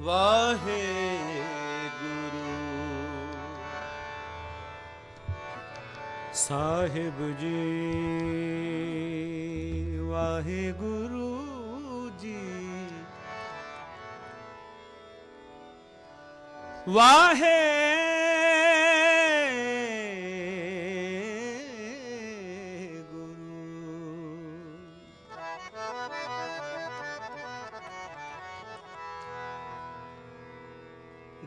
ਵਾਹਿਗੁਰੂ। ਸਾਹਿਬ ਜੀ ਵਾਹਿਗੁਰੂ ਜੀ। ਵਾਹਿਗੁਰੂ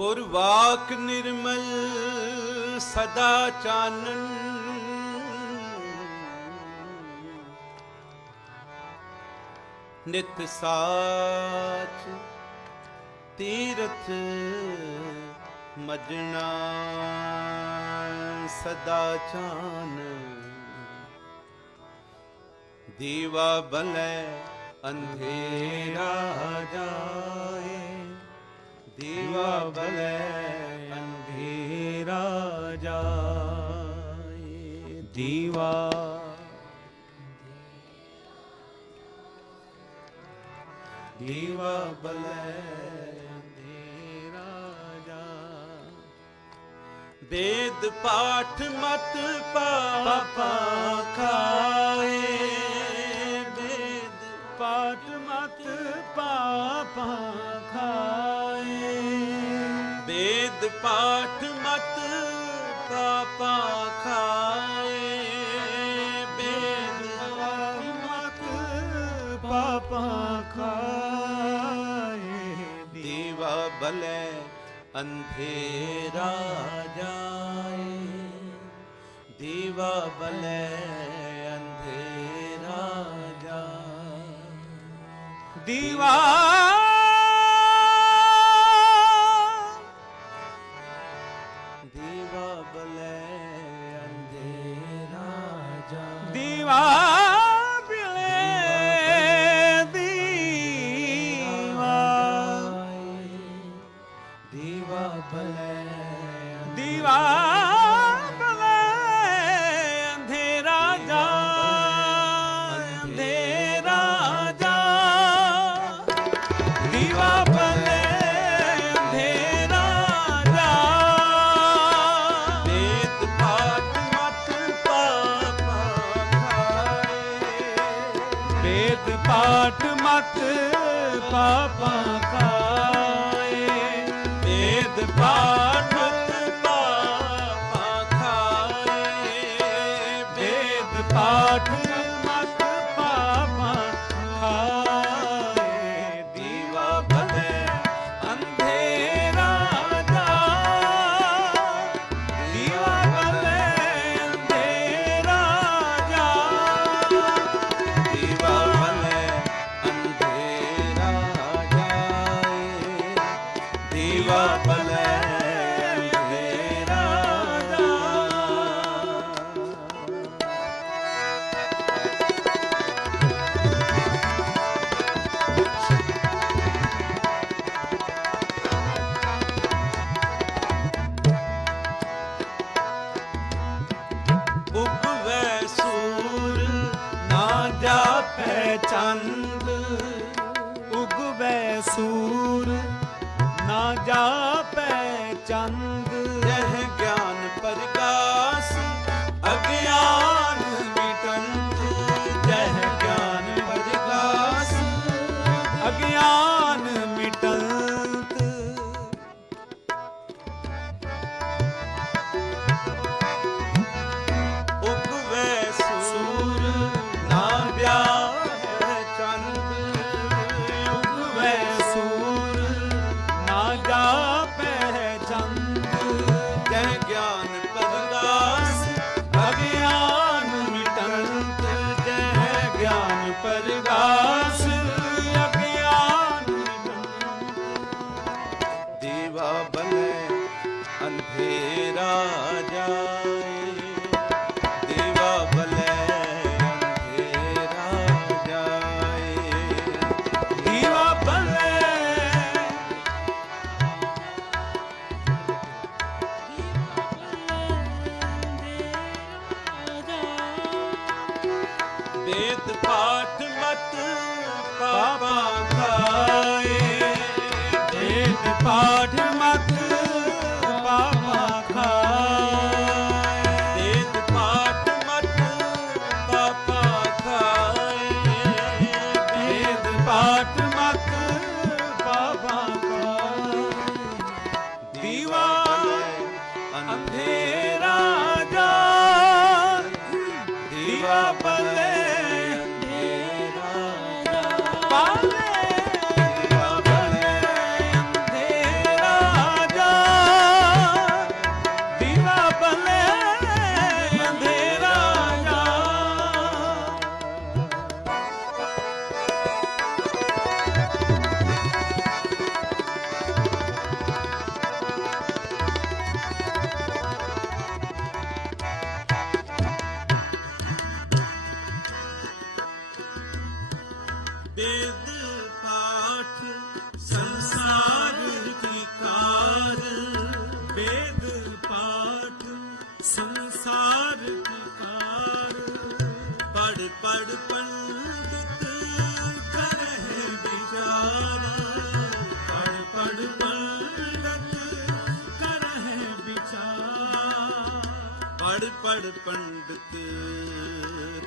ਗੁਰ ਵਾਕ ਨਿਰਮਲ ਸਦਾ ਚਾਨਣ। ਨਿਤ ਸਾਚ ਤੀਰਥ ਮਜਣਾ ਸਦਾ ਚਾਨ ਦੀਵਾ ਬਲੇ ਅੰਧੇਰਾ ਜਾਏ। ਦੀਵਾ ਬਲੇ, ਅੰਧੇਰਾ ਜਾਏ। ਦੀਵਾ। ਦੀਵਾ ਬਲੇ, ਅੰਧੇਰਾ ਜਾ ਵੇਦ ਪਾਠ ਮਤ ਪਾਪਾ ਖਾਏ। ਵੇਦ ਪਾਠ ਮਤ ਪਾਪਾ ਪਾਠ ਮਤ ਪਾਪਾ ਖਾਏ ਵੇਦ ਮਤ ਪਾਪਾ ਖਾਏ। ਦੀਵਾ ਬਲੇ, ਅੰਧੇਰਾ ਜਾਏ। ਦੀਵਾ ਬਲੇ, ਅੰਧੇਰਾ ਜਾਏ। ਦੀਵਾ ਪਾਪਾ ਖਾਏ ਵੇਦ ਪਾਠ ਪਾਪਾ ਖਾਏ ਵੇਦ ਪਾਠ ਦੀਵਾ ਬਲੇ ਅੰਧੇਰਾ ਉਗਵੈ ਸੂਰ ਨਾ ਜਾਪੈ ਚੰਦ। ਉਗਵੈ ਸੂਰ ਜਾਪੈ ਚੰਦ वेद पाठ ਸੰਸਾਰ ਕੀ ਕਾਰ ਪੜ ਪੜ, ਪੰਡਿਤ ਕਰਹਿ ਵਿਚਾਰ। ਪੜ ਪੜ, ਪੰਡਿਤ ਕਰਹਿ ਵਿਚਾਰ। ਪੜ ਪੜ, ਪੰਡਿਤ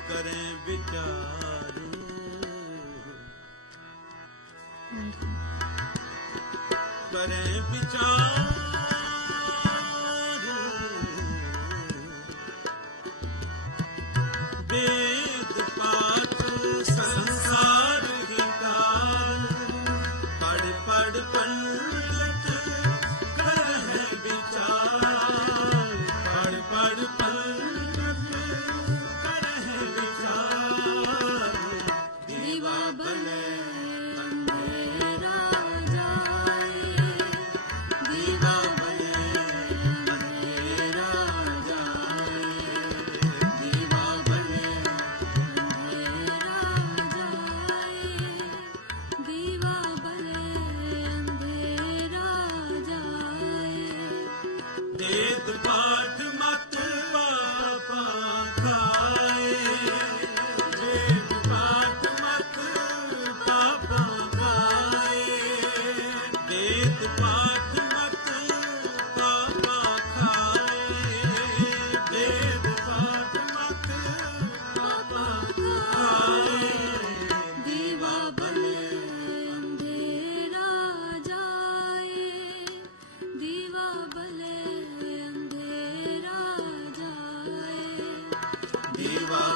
ਕਰਹਿ ਵਿਚਾਰ। ਕਰਹਿ ਵਿਚਾਰ। ಶಿವಾ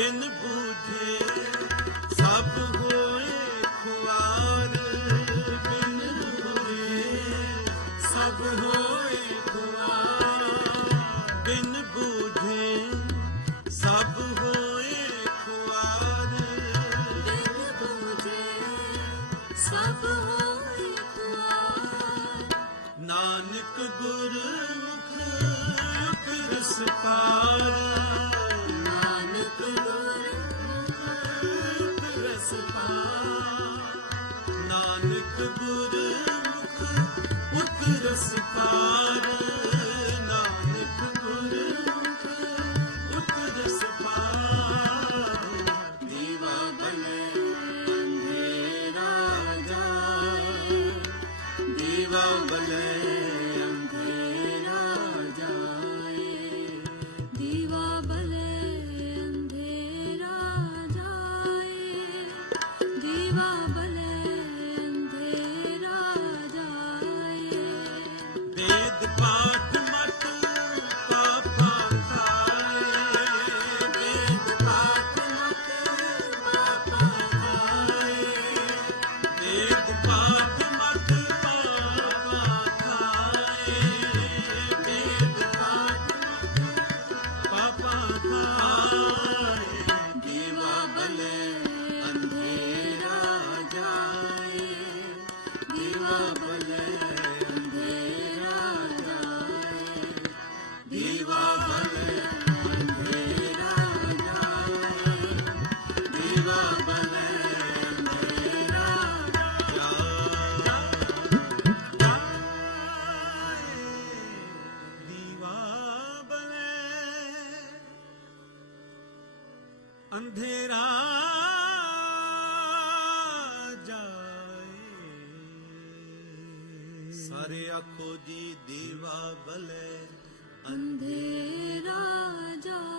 ਬਿਨ ਬੂਝੇ ਹੋਏ ਖੁਆਰ। ਸਭ ਹੋਏ ਖੁਆਰ। ਬਿਨ ਬੂਝੇ, ਸਭ ਹੋਏ ਖੁਆਰ। ਨਾਨਕ ਗੁਰਮੁਖ ਪਰਸ ਅੰਧੇਰਾ ਜਾਏ। ਸਾਰੇ ਆਖੋ ਜੀ ਦੀਵਾ ਬਲੇ ਅੰਧੇਰਾ ਜਾ